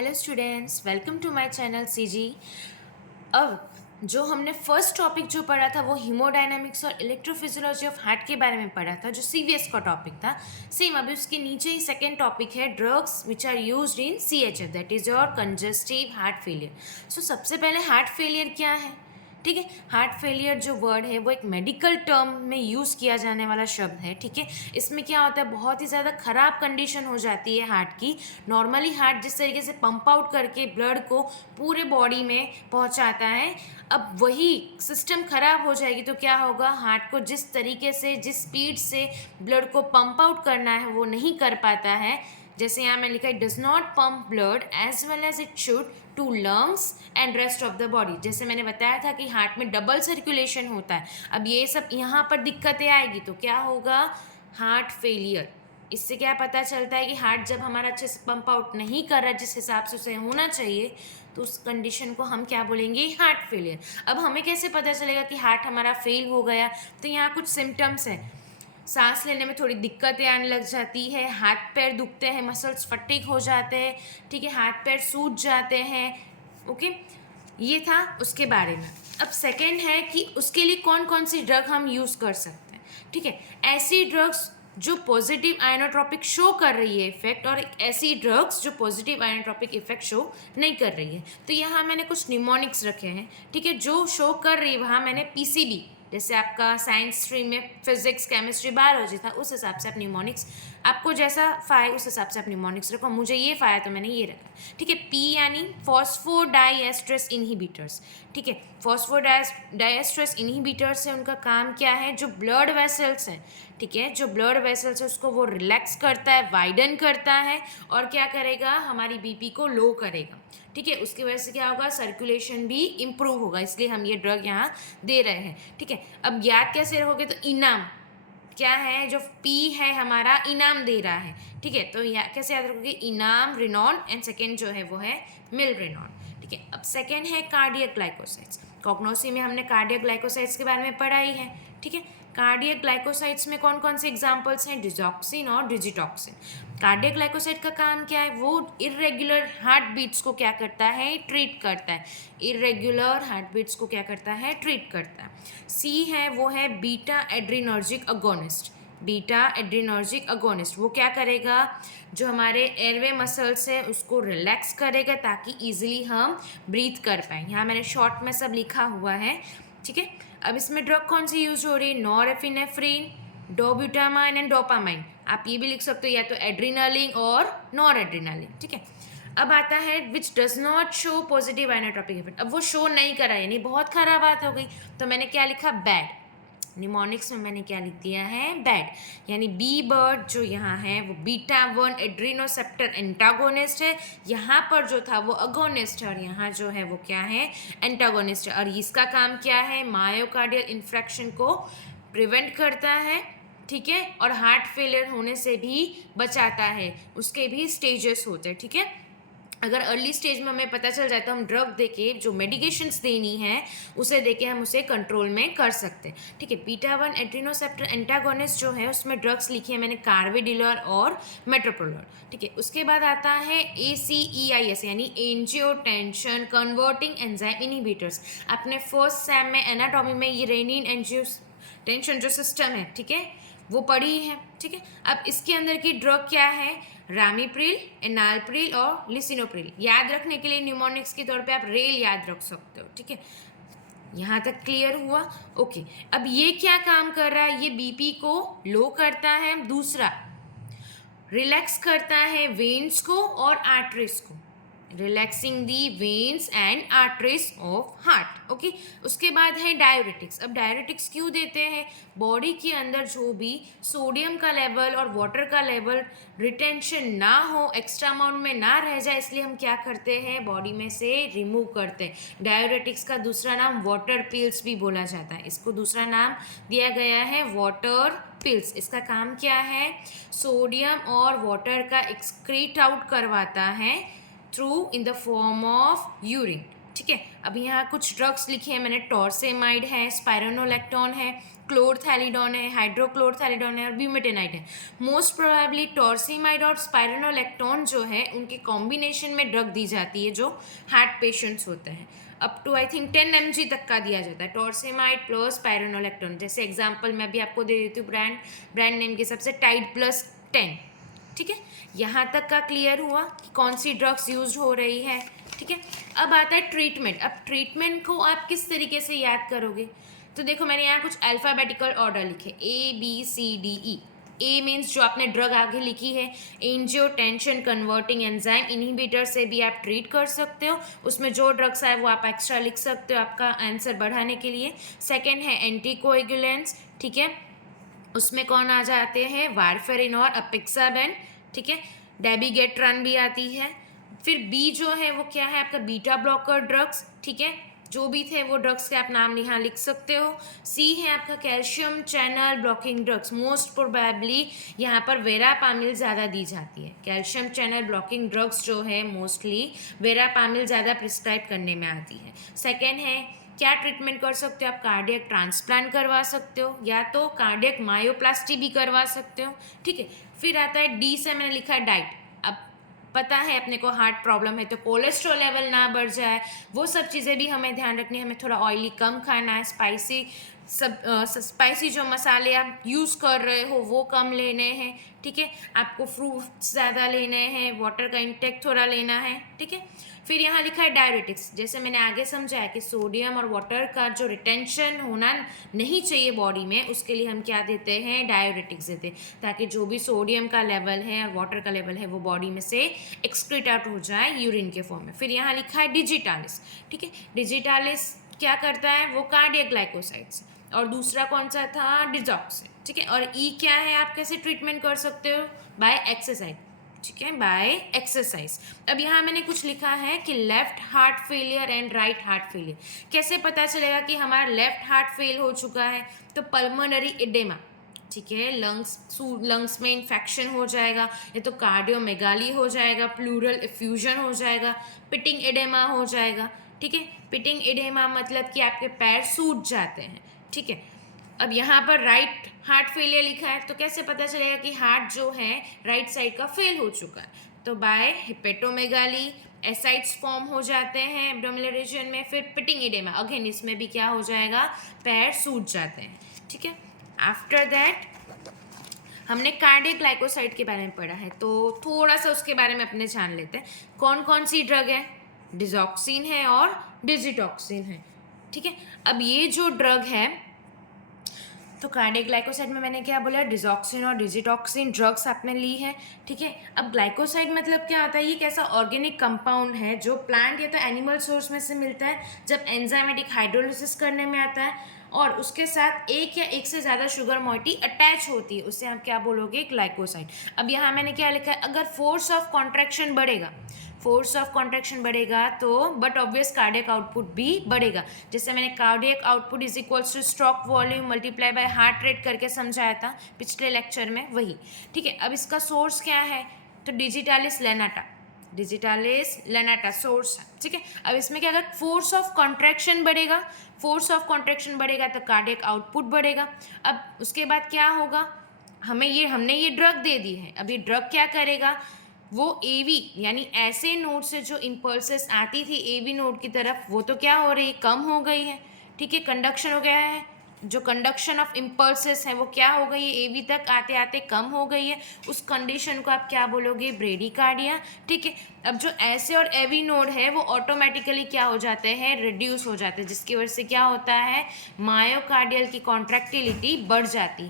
Hello students, welcome to my channel CG. अब जो हमने फर्स्ट टॉपिक जो पढ़ा था वो हीमोडायनामिक्स और इलेक्ट्रोफिजियोलॉजी ऑफ हार्ट के बारे में पढ़ा था, जो सीवीएस का टॉपिक था। सेम अभी उसके नीचे ही सेकेंड टॉपिक है drugs which are used in CHF, that is your congestive heart failure. So सबसे पहले हार्ट फेलियर क्या है, ठीक है। हार्ट फेलियर जो वर्ड है वो एक मेडिकल टर्म में यूज़ किया जाने वाला शब्द है, ठीक है। इसमें क्या होता है, बहुत ही ज़्यादा ख़राब कंडीशन हो जाती है हार्ट की। नॉर्मली हार्ट जिस तरीके से पंप आउट करके ब्लड को पूरे बॉडी में पहुंचाता है, अब वही सिस्टम ख़राब हो जाएगी तो क्या होगा, हार्ट को जिस तरीके से जिस स्पीड से ब्लड को पंप आउट करना है वो नहीं कर पाता है। जैसे यहाँ मैं लिखा है, does not pump blood as well as it should to lungs and rest of the body. जैसे मैंने बताया था कि हार्ट में डबल सर्कुलेशन होता है। अब ये सब यहाँ पर दिक्कतें आएगी तो क्या होगा, हार्ट फेलियर। इससे क्या पता चलता है कि हार्ट जब हमारा अच्छे से पंप आउट नहीं कर रहा जिस हिसाब से उसे होना चाहिए, तो उस कंडीशन को हम क्या बोलेंगे, हार्ट फेलियर। अब हमें कैसे पता चलेगा कि हार्ट हमारा फेल हो गया, तो यहाँ कुछ सिम्टम्स हैं। सांस लेने में थोड़ी दिक्कतें आने लग जाती है, हाथ पैर दुखते हैं, मसल्स फटीग हो जाते हैं, ठीक है, हाथ पैर सूज जाते हैं। ओके, ये था उसके बारे में। अब सेकंड है कि उसके लिए कौन कौन सी ड्रग हम यूज़ कर सकते हैं, ठीक है। ऐसी ड्रग्स जो पॉजिटिव आयनोट्रॉपिक शो कर रही है इफेक्ट, और ऐसी ड्रग्स जो पॉजिटिव आयनोट्रॉपिक इफेक्ट शो नहीं कर रही है। तो यहाँ मैंने कुछ निमोनिक्स रखे हैं, ठीक है। जो शो कर रही है वहाँ मैंने पीसीबी, जैसे आपका साइंस स्ट्रीम में फिजिक्स केमिस्ट्री बायोलॉजी था, उस हिसाब से आप निमोनिक्स, आपको जैसा फाए उस हिसाब से आप निमोनिक्स रखो। मुझे ये फाया तो मैंने ये रखा, ठीक है। पी यानी फॉस्फोडाइएस्ट्रेस इनहिबिटर्स, ठीक है। फॉस्फोडाइएस्ट्रेस इनहिबिटर्स से उनका काम क्या है, जो ब्लड वेसल्स हैं, ठीक है, जो ब्लड वेसल्स है उसको वो रिलैक्स करता है, वाइडन करता है, और क्या करेगा, हमारी बीपी को लो करेगा, ठीक है। उसकी वजह से क्या होगा, सर्कुलेशन भी इम्प्रूव होगा, इसलिए हम ये ड्रग यहाँ दे रहे हैं, ठीक है। अब याद कैसे रहोगे, तो इनाम क्या है, जो पी है हमारा इनाम दे रहा है, ठीक है। तो कैसे याद रखोगे, इनाम रिनॉन, एंड सेकेंड जो है वो है मिल रिनॉन, ठीक है। अब सेकेंड है कार्डियक ग्लाइकोसाइड्स। कॉग्नोसी में हमने कार्डियक ग्लाइकोसाइड्स के बारे में पढ़ा ही है, ठीक है। कार्डियक ग्लाइकोसाइड्स में कौन कौन से एग्जाम्पल्स हैं, डिजॉक्सिन और डिजिटॉक्सिन। कार्डियक ग्लाइकोसाइड का काम क्या है, वो इरेगुलर हार्ट बीट्स को क्या करता है, ट्रीट करता है। इरेगुलर हार्ट बीट्स को क्या करता है, ट्रीट करता है। सी है वो है beta adrenergic agonist. Beta adrenergic agonist वो क्या करेगा, जो हमारे एयरवे मसल्स है उसको रिलैक्स करेगा ताकि इजीली हम ब्रीथ कर पाएँ। यहाँ मैंने शॉर्ट में सब लिखा हुआ है, ठीक है। अब इसमें ड्रग कौन सी यूज हो रही है, नॉरएफिनेफ्रिन, डोब्यूटामाइन एंड डोपामाइन। आप ये भी लिख सकते हो, या तो एड्रीनालिन और नॉर एड्रीनालिन, ठीक है। अब आता है which does not show positive inotropic effect. अब वो शो नहीं करा, यानी बहुत खराब बात हो गई, तो मैंने क्या लिखा, बैड। निमोनिक्स में मैंने क्या लिख दिया है, बैड, यानी बी बर्ड जो यहाँ है वो बीटा 1 एड्रीनोसेप्टर एंटागोनिस्ट है। यहाँ पर जो था वो अगोनिस्ट है, और यहाँ जो है वो क्या है, एंटागोनिस्ट है। और इसका काम क्या है, मायोकार्डियल इन्फ्रेक्शन को प्रिवेंट करता है, ठीक है, और हार्ट फेलियर होने से भी बचाता है। उसके भी स्टेजेस होते हैं, ठीक है। अगर अर्ली स्टेज में हमें पता चल जाए तो हम ड्रग देके, जो मेडिकेशंस देनी है उसे देके हम उसे कंट्रोल में कर सकते हैं, ठीक है। बीटा 1 एड्रीनोसेप्टर एंटागोनिस्ट जो है उसमें ड्रग्स लिखी है मैंने, कार्वेडिलर और मेट्रोप्रोलर, ठीक है। उसके बाद आता है ACEIS यानी एंजियोटेंशन कन्वर्टिंग एंजाइम इनहिबिटर्स। आपने फर्स्ट सेम में एनाटॉमी में ये रेनिन एंजियोटेंशन जो सिस्टम है, ठीक है, वो पढ़ी है, ठीक है। अब इसके अंदर की ड्रग क्या है, रामीप्रिल, एनालप्रिल और लिसिनोप्रिल। याद रखने के लिए न्यूमोनिक्स के तौर पे आप रेल याद रख सकते हो, ठीक है। यहाँ तक क्लियर हुआ, ओके। अब ये क्या काम कर रहा है, ये बीपी को लो करता है, दूसरा रिलैक्स करता है वेन्स को और आर्टरीज को, relaxing the veins and arteries of heart, okay. उसके बाद है डायरेटिक्स। अब डायरेटिक्स क्यों देते हैं, बॉडी के अंदर जो भी सोडियम का लेवल और वाटर का लेवल रिटेंशन ना हो, एक्स्ट्रा अमाउंट में ना रह जाए, इसलिए हम क्या करते हैं, बॉडी में से रिमूव करते हैं। डायरेटिक्स का दूसरा नाम वाटर पिल्स भी बोला जाता है, इसको दूसरा नाम दिया गया है वाटर पिल्स। इसका काम क्या है, सोडियम और वाटर का एक्सक्रीट आउट करवाता है through in the form of urine, ठीक है। अब यहाँ कुछ ड्रग्स लिखे हैं मैंने, टॉर्सेमाइड है, स्पाइरोनोलेक्टोन है, क्लोरथैलिडोन है, हाइड्रोक्लोरथैलिडोन है और ब्यूमेटेनाइड है। मोस्ट प्रोबेबली टॉर्सेमाइड और स्पाइरोनोलेक्टोन जो है उनके कॉम्बिनेशन में ड्रग दी जाती है जो हार्ट पेशेंट्स होते हैं। Up to I think 10 mg तक का दिया जाता है, टॉर्सेमाइड प्लस स्पाइरोनोलेक्टोन। जैसे एग्जांपल मैं भी आपको दे देती हूँ ब्रांड नेम के सबसे, टाइड प्लस 10। ठीक है, यहाँ तक का क्लियर हुआ कि कौन सी ड्रग्स यूज हो रही है। ठीक है, अब आता है ट्रीटमेंट। अब ट्रीटमेंट को आप किस तरीके से याद करोगे, तो देखो मैंने यहाँ कुछ अल्फ़ाबेटिकल ऑर्डर लिखे, ABCDE। ए मीन्स जो आपने ड्रग आगे लिखी है, एंजियोटेंशन कन्वर्टिंग एंजाइम इनहिबिटर से भी आप ट्रीट कर सकते हो। उसमें जो ड्रग्स आए वो आप एक्स्ट्रा लिख सकते हो आपका आंसर बढ़ाने के लिए। सेकेंड है एंटीकोएगुलेंट्स। ठीक है, उसमें कौन आ जाते हैं, वारफेरिन और अपिक्साबेन। ठीक है, डेबिगेट्रन भी आती है। फिर बी जो है वो क्या है आपका, बीटा ब्लॉकर ड्रग्स। ठीक है, जो भी थे वो ड्रग्स के आप नाम यहाँ लिख सकते हो। सी है आपका calcium channel blocking drugs. Most probably यहाँ पर वेरापामिल ज़्यादा दी जाती है। कैल्शियम चैनल ब्लॉकिंग ड्रग्स जो है मोस्टली वेरापामिल ज़्यादा प्रिस्क्राइब करने में आती है। सेकेंड है क्या ट्रीटमेंट कर सकते हो आप, कार्डियक ट्रांसप्लांट करवा सकते हो या तो कार्डियक मायोप्लास्टी भी करवा सकते हो। ठीक है, फिर आता है डी से मैंने लिखा है डाइट। अब पता है अपने को हार्ट प्रॉब्लम है तो कोलेस्ट्रॉल लेवल ना बढ़ जाए, वो सब चीज़ें भी हमें ध्यान रखनी है। हमें थोड़ा ऑयली कम खाना है, स्पाइसी जो मसाले आप यूज़ कर रहे हो वो कम लेने हैं। ठीक है, आपको फ्रूट्स ज़्यादा लेने हैं, वाटर का इंटेक थोड़ा लेना है। ठीक है, फिर यहाँ लिखा है डायरेटिक्स। जैसे मैंने आगे समझाया कि सोडियम और वाटर का जो रिटेंशन होना नहीं चाहिए बॉडी में, उसके लिए हम क्या देते हैं, डायरेटिक्स देते हैं, ताकि जो भी सोडियम का लेवल है और वाटर का लेवल है वो बॉडी में से एक्सक्रीट आउट हो जाए यूरिन के फॉर्म में। फिर यहाँ लिखा है डिजिटालिस। ठीक है, डिजिटालिस क्या करता है, वो कार्डियक ग्लाइकोसाइड्स। और दूसरा कौन सा था, डिजॉक्सिन। ठीक है, और ई क्या है, आप कैसे ट्रीटमेंट कर सकते हो, बाय एक्सरसाइज। ठीक है, बाय एक्सरसाइज। अब यहाँ मैंने कुछ लिखा है कि left heart failure and right heart failure. कैसे पता चलेगा कि हमारा लेफ्ट हार्ट फेल हो चुका है, तो पल्मोनरी एडेमा। ठीक है, लंग्स में इन्फेक्शन हो जाएगा, या तो कार्डियोमेगाली हो जाएगा, प्लूरल इफ्यूजन हो जाएगा, पिटिंग एडेमा हो जाएगा। ठीक है, पिटिंग एडेमा मतलब कि आपके पैर सूज जाते हैं। ठीक है, अब यहाँ पर राइट हार्ट फेलियर लिखा है, तो कैसे पता चलेगा कि हार्ट जो है राइट साइड का फेल हो चुका है, तो बाय हिपेटोमेगाली एसाइड्स फॉर्म हो जाते हैं एब्डोमिनल रीजन में। फिर पिटिंग एडेमा, अगेन इसमें भी क्या हो जाएगा, पैर सूज जाते हैं। ठीक है, आफ्टर दैट हमने कार्डियक ग्लाइकोसाइड के बारे में पढ़ा है, तो थोड़ा सा उसके बारे में अपने जान लेते हैं। कौन कौन सी ड्रग है, डिजॉक्सिन है और डिजिटॉक्सिन है। ठीक है, अब ये जो ड्रग है, तो कार्डियक ग्लाइकोसाइड में मैंने क्या बोला, डिजॉक्सिन और डिजिटॉक्सिन ड्रग्स आपने ली है। ठीक है, अब ग्लाइकोसाइड मतलब क्या होता है, ये कैसा ऑर्गेनिक कंपाउंड है जो प्लांट या तो एनिमल सोर्स में से मिलता है जब एंजाइमेटिक हाइड्रोलिसिस करने में आता है, और उसके साथ एक या एक से ज़्यादा शुगर मॉइटी अटैच होती है, उससे हम क्या बोलोगे, ग्लाइकोसाइड। अब यहाँ मैंने क्या लिखा है, अगर फोर्स ऑफ कॉन्ट्रैक्शन बढ़ेगा तो बट ऑब्वियस कार्डियक आउटपुट भी बढ़ेगा। जैसे मैंने cardiac output is equals two stroke volume multiply by heart rate करके समझाया था पिछले लेक्चर में, वही। ठीक है, अब इसका सोर्स क्या है, तो डिजिटालिस लेनाटा सोर्स है। ठीक है, अब इसमें क्या, अगर फोर्स ऑफ कॉन्ट्रैक्शन बढ़ेगा तो कार्डियक आउटपुट बढ़ेगा। अब उसके बाद क्या होगा, हमने ये ड्रग दे दी है, अब ये ड्रग क्या करेगा, वो एवी यानी ऐसे नोड से जो इम्पल्सेस आती थी एवी नोड की तरफ, वो तो क्या हो रही है, कम हो गई है। ठीक है, कंडक्शन हो गया है, जो कंडक्शन ऑफ इम्पल्सेस है वो क्या हो गई है, एवी तक आते आते कम हो गई है। उस कंडीशन को आप क्या बोलोगे, ब्रेडिकार्डिया। ठीक है, अब जो ऐसे और एवी नोड है वो ऑटोमेटिकली क्या हो जाते हैं, रिड्यूस हो जाते हैं, जिसकी वजह से क्या होता है, मायोकार्डियल की कॉन्ट्रैक्टिलिटी बढ़ जाती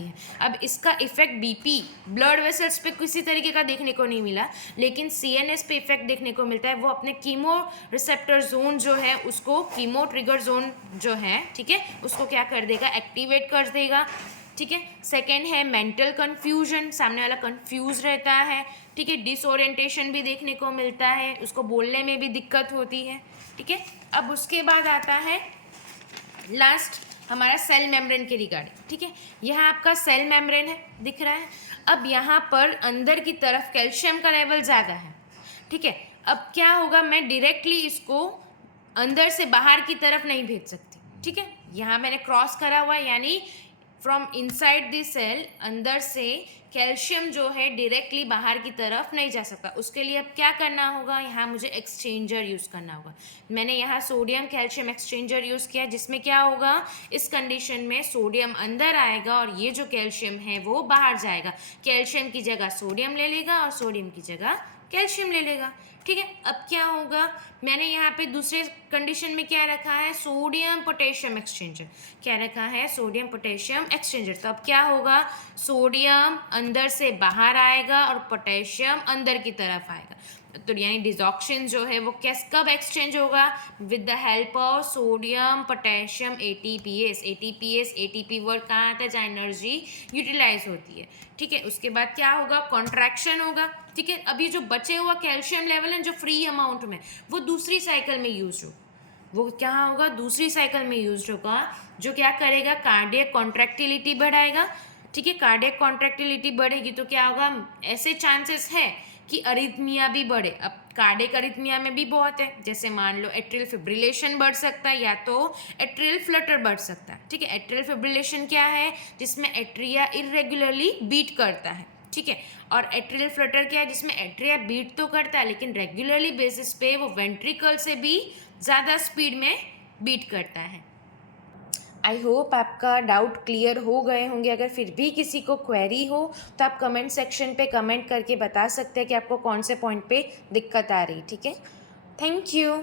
है। अब इसका इफेक्ट बीपी ब्लड वेसल्स पे किसी तरीके का देखने को नहीं मिला, लेकिन सीएनएस पे इफेक्ट देखने को मिलता है। वो अपने कीमो रिसेप्टर जोन जो है उसको, कीमो ट्रिगर जोन जो है, ठीक है, उसको क्या कर देगा, एक्टिवेट कर देगा। ठीक है, सेकेंड है मेंटल कन्फ्यूजन, सामने वाला कंफ्यूज रहता है। ठीक है, डिसओरिएंटेशन भी देखने को मिलता है, उसको बोलने में भी दिक्कत होती है। ठीक है, अब उसके बाद आता है लास्ट हमारा सेल मेम्ब्रेन के रिगार्डिंग। ठीक है, यह आपका सेल मेम्ब्रेन है, दिख रहा है। अब यहाँ पर अंदर की तरफ कैल्शियम का लेवल ज़्यादा है। ठीक है, अब क्या होगा, मैं डायरेक्टली इसको अंदर से बाहर की तरफ नहीं भेज सकती, ठीक है। यहाँ मैंने क्रॉस करा हुआ है, यानी फ्रॉम इनसाइड द सेल, अंदर से कैल्शियम जो है डायरेक्टली बाहर की तरफ नहीं जा सकता। उसके लिए अब क्या करना होगा, यहाँ मुझे एक्सचेंजर यूज़ करना होगा। मैंने यहाँ सोडियम कैल्शियम एक्सचेंजर यूज़ किया, जिसमें क्या होगा, इस कंडीशन में सोडियम अंदर आएगा और ये जो कैल्शियम है वो बाहर जाएगा। कैल्शियम की जगह सोडियम ले लेगा और सोडियम की जगह कैल्शियम ले लेगा, ठीक है। अब क्या होगा, मैंने यहाँ पे दूसरे कंडीशन में क्या रखा है, सोडियम पोटेशियम एक्सचेंजर। क्या रखा है, सोडियम पोटेशियम एक्सचेंजर। तो अब क्या होगा, सोडियम अंदर से बाहर आएगा और पोटेशियम अंदर की तरफ आएगा। तो यानी डिसॉक्सिन जो है वो कब एक्सचेंज होगा, with the help of sodium potassium ATPase. ATPase, ATP word कहाँ आता है, जहाँ एनर्जी यूटिलाइज होती है, ठीक है। उसके बाद क्या होगा, कॉन्ट्रैक्शन होगा, ठीक है। अभी जो बचे हुआ कैल्शियम लेवल है जो फ्री अमाउंट में, वो दूसरी साइकिल में यूज हो, वो क्या होगा, दूसरी साइकिल में यूज होगा, जो क्या करेगा, कार्डियक कॉन्ट्रैक्टिलिटी बढ़ाएगा, ठीक है। कार्डियक कॉन्ट्रैक्टिलिटी बढ़ेगी तो क्या होगा, ऐसे चांसेस है कि अरिथमिया भी बढ़े। अब कार्डियक अरिथमिया में भी बहुत है, जैसे मान लो एट्रियल फिब्रिलेशन बढ़ सकता है या तो एट्रियल फ्लटर बढ़ सकता है, ठीक है। एट्रियल फिब्रिलेशन क्या है, जिसमें एट्रिया इरेगुलरली बीट करता है, ठीक है। और एट्रियल फ्लटर क्या है, जिसमें एट्रिया बीट तो करता है लेकिन रेगुलरली बेसिस पे वो वेंट्रिकल से भी ज़्यादा स्पीड में बीट करता है। आई होप आपका डाउट क्लियर हो गए होंगे। अगर फिर भी किसी को क्वेरी हो तो आप कमेंट सेक्शन पे कमेंट करके बता सकते हैं कि आपको कौन से पॉइंट पे दिक्कत आ रही, ठीक है। Thank you.